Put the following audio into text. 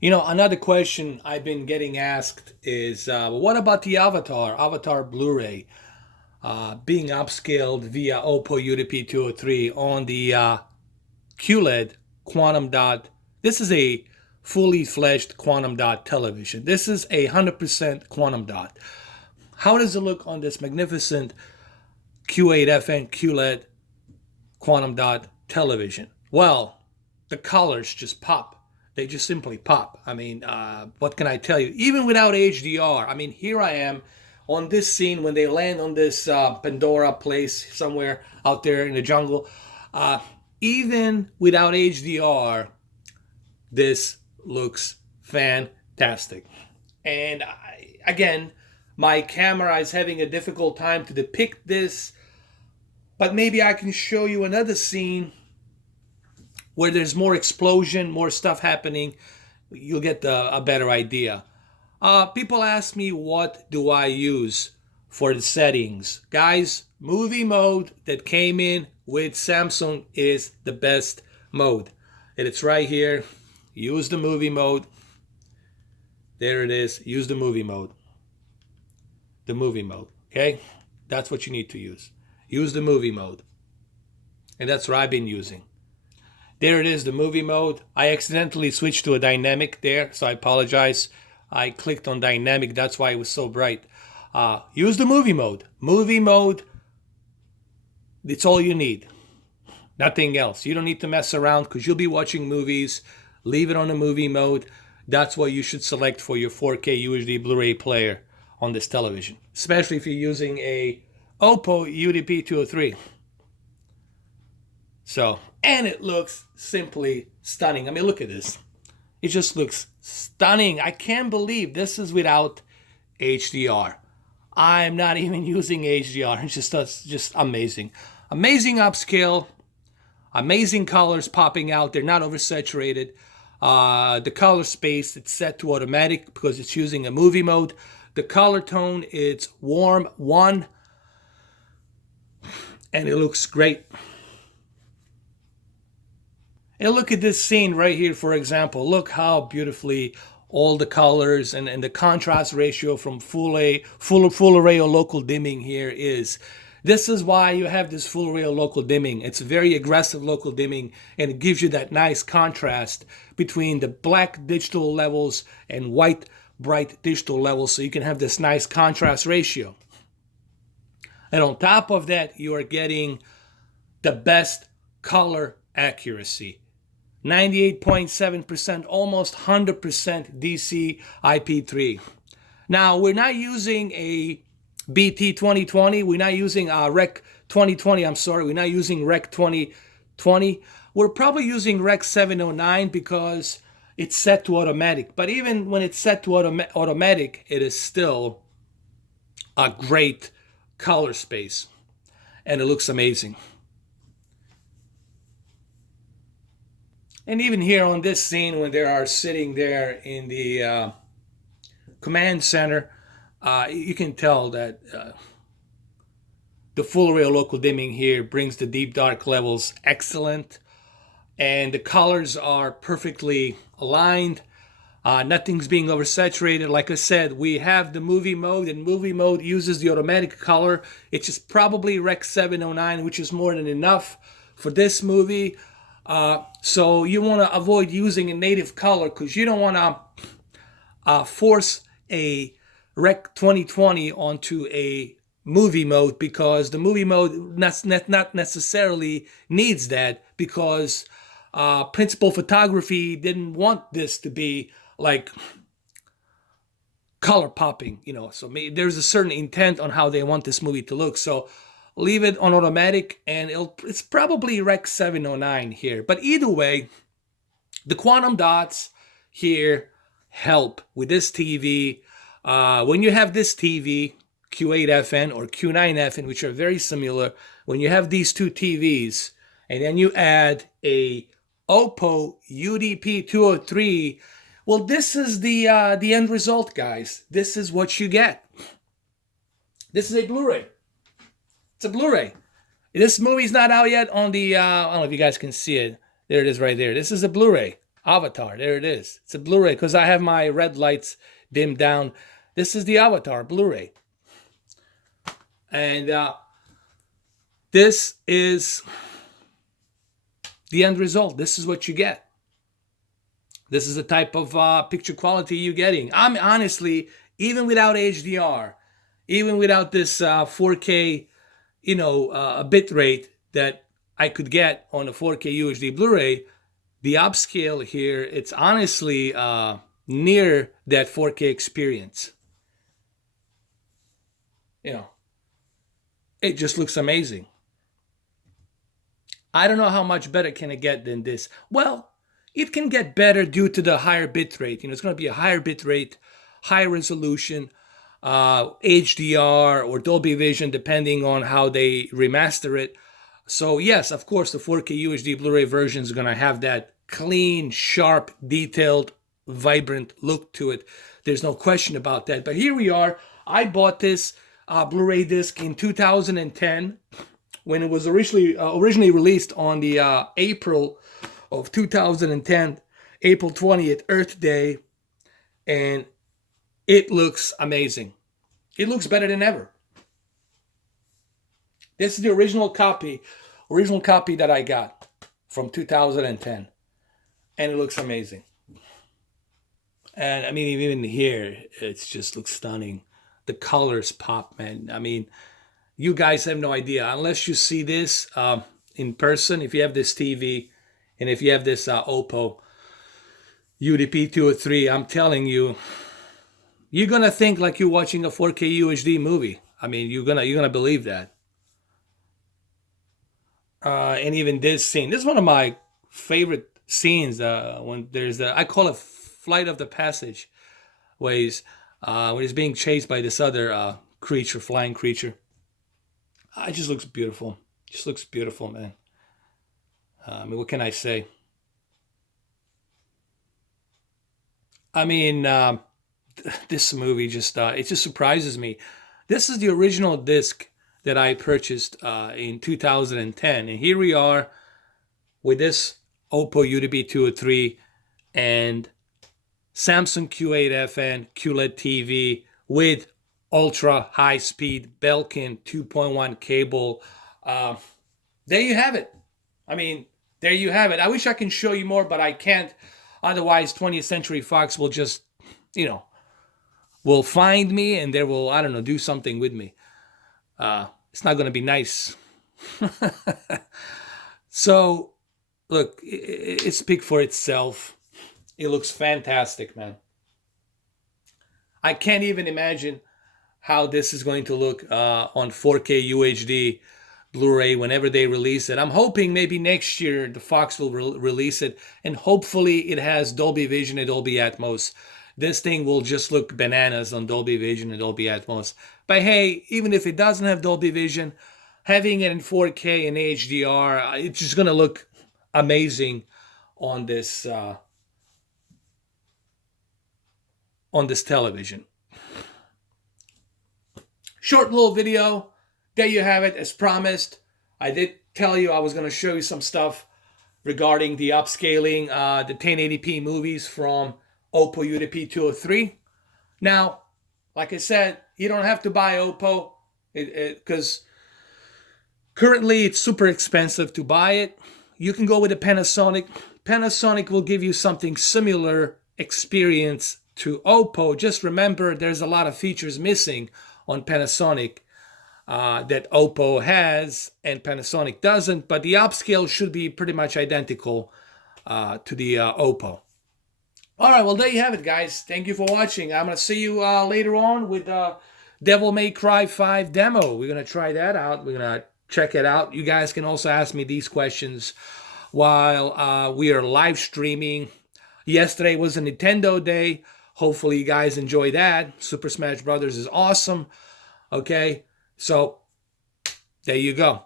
You know, another question I've been getting asked is, what about the Avatar Blu-ray, being upscaled via Oppo UDP 203 on the QLED quantum dot? This is a fully fledged quantum dot television. This is 100% quantum dot. How does it look on this magnificent Q8fn QLED quantum dot television? Well, the colors just pop. They just simply pop. I mean, what can I tell you? Even without HDR, I mean, here I am on this scene when they land on this Pandora place somewhere out there in the jungle. Uh, Even without HDR, this looks fantastic. And again, my camera is having a difficult time to depict this, but maybe I can show you another scene where there's more explosion, more stuff happening. You'll get a better idea. People ask me, what do I use for the settings? Guys, movie mode that came in with Samsung is the best mode. And it's right here. Use the movie mode. There it is. Use the movie mode. The movie mode. Okay? That's what you need to use. Use the movie mode. And that's what I've been using. There it is, the movie mode. I accidentally switched to a dynamic there, so I apologize. I clicked on dynamic, that's why it was so bright. Use the movie mode. Movie mode, it's all you need. Nothing else. You don't need to mess around because you'll be watching movies. Leave it on the movie mode. That's what you should select for your 4K UHD Blu-ray player on this television, especially if you're using a Oppo UDP 203. So, and it looks simply stunning. I mean, look at this. It just looks stunning. I can't believe this is without HDR. I'm not even using HDR. It's just amazing. Amazing upscale. Amazing colors popping out. They're not oversaturated. The color space, it's set to automatic because it's using a movie mode. The color tone, it's warm 1. And it looks great. And look at this scene right here, for example. Look how beautifully all the colors and the contrast ratio from full array or local dimming here is. This is why you have this full array or local dimming. It's a very aggressive local dimming, and it gives you that nice contrast between the black digital levels and white bright digital levels, so you can have this nice contrast ratio. And on top of that, you are getting the best color accuracy. 98.7%, almost 100% DC IP3. Now, we're not using a BT 2020. We're not using Rec 2020. I'm sorry. We're not using Rec 2020. We're probably using Rec 709 because it's set to automatic. But even when it's set to automatic, it is still a great color space. And it looks amazing. And even here on this scene, when they are sitting there in the command center, you can tell that the full array local dimming here brings the deep dark levels excellent. And the colors are perfectly aligned. Nothing's being oversaturated. Like I said, we have the movie mode, and movie mode uses the automatic color. It's just probably Rec 709, which is more than enough for this movie. So you want to avoid using a native color because you don't want to force a Rec 2020 onto a movie mode, because the movie mode not necessarily needs that, because Principal Photography didn't want this to be like color popping, you know. So there's a certain intent on how they want this movie to look. So leave it on automatic, and it's probably Rec 709 here. But either way, the quantum dots here help with this TV. When you have this TV, Q8fn or Q9fn, which are very similar, when you have these two TVs, and then you add a Oppo UDP 203, well, this is the end result, guys. This is what you get. This is a Blu-ray. It's a Blu-ray. This movie's not out yet on the, I don't know if you guys can see it. There it is right there. This is a Blu-ray. Avatar. There it is. It's a Blu-ray because I have my red lights dimmed down. This is the Avatar Blu-ray. And this is the end result. This is what you get. This is the type of picture quality you're getting. I'm honestly, even without HDR, even without this 4K, bit rate that I could get on a 4K UHD Blu-ray, the upscale here, it's honestly near that 4K experience. It just looks amazing. I don't know how much better can it get than this. Well, it can get better due to the higher bit rate. It's going to be a higher bit rate, higher resolution, HDR or Dolby Vision, depending on how they remaster it. So yes, of course, the 4K UHD Blu-ray version is going to have that clean, sharp, detailed, vibrant look to it. There's no question about that. But here we are. I bought this Blu-ray disc in 2010 when it was originally released on the April of 2010, April 20th, Earth Day, and it looks amazing. It looks better than ever. This is the original copy that I got from 2010, and it looks amazing. And I mean, even here, it just looks stunning. The colors pop, man. I mean, you guys have no idea unless you see this in person. If you have this TV and if you have this Oppo UDP 203, I'm telling you, you're gonna think like you're watching a 4K UHD movie. I mean, you're gonna believe that. And even this scene, this is one of my favorite scenes. When there's I call it Flight of the Passage ways. When he's being chased by this other flying creature. It just looks beautiful. Just looks beautiful, man. I mean, what can I say? I mean, this movie it just surprises me. This is the original disc that I purchased in 2010, and here we are with this Oppo UDP 203 and Samsung Q8fn QLED TV with ultra high speed Belkin 2.1 cable. There you have it. I mean, there you have it. I wish I can show you more, but I can't. Otherwise, 20th Century Fox will just, will find me and they will, I don't know, do something with me. It's not going to be nice. So, look, it speaks for itself. It looks fantastic, man. I can't even imagine how this is going to look on 4K UHD Blu-ray whenever they release it. I'm hoping maybe next year the Fox will release it, and hopefully it has Dolby Vision and Dolby Atmos. This thing will just look bananas on Dolby Vision and Dolby Atmos. But hey, even if it doesn't have Dolby Vision, having it in 4K and HDR, it's just going to look amazing on this television. Short little video. There you have it, as promised. I did tell you I was going to show you some stuff regarding the upscaling, the 1080p movies from Oppo UDP 203. Now, like I said, you don't have to buy Oppo because currently it's super expensive to buy it. You can go with a Panasonic. Panasonic will give you something similar experience to Oppo. Just remember, there's a lot of features missing on Panasonic that Oppo has and Panasonic doesn't, but the upscale should be pretty much identical to the Oppo. All right, well, there you have it, guys. Thank you for watching. I'm going to see you later on with Devil May Cry 5 demo. We're going to try that out. We're going to check it out. You guys can also ask me these questions while we are live streaming. Yesterday was a Nintendo Day. Hopefully you guys enjoy that. Super Smash Brothers is awesome. Okay, so there you go.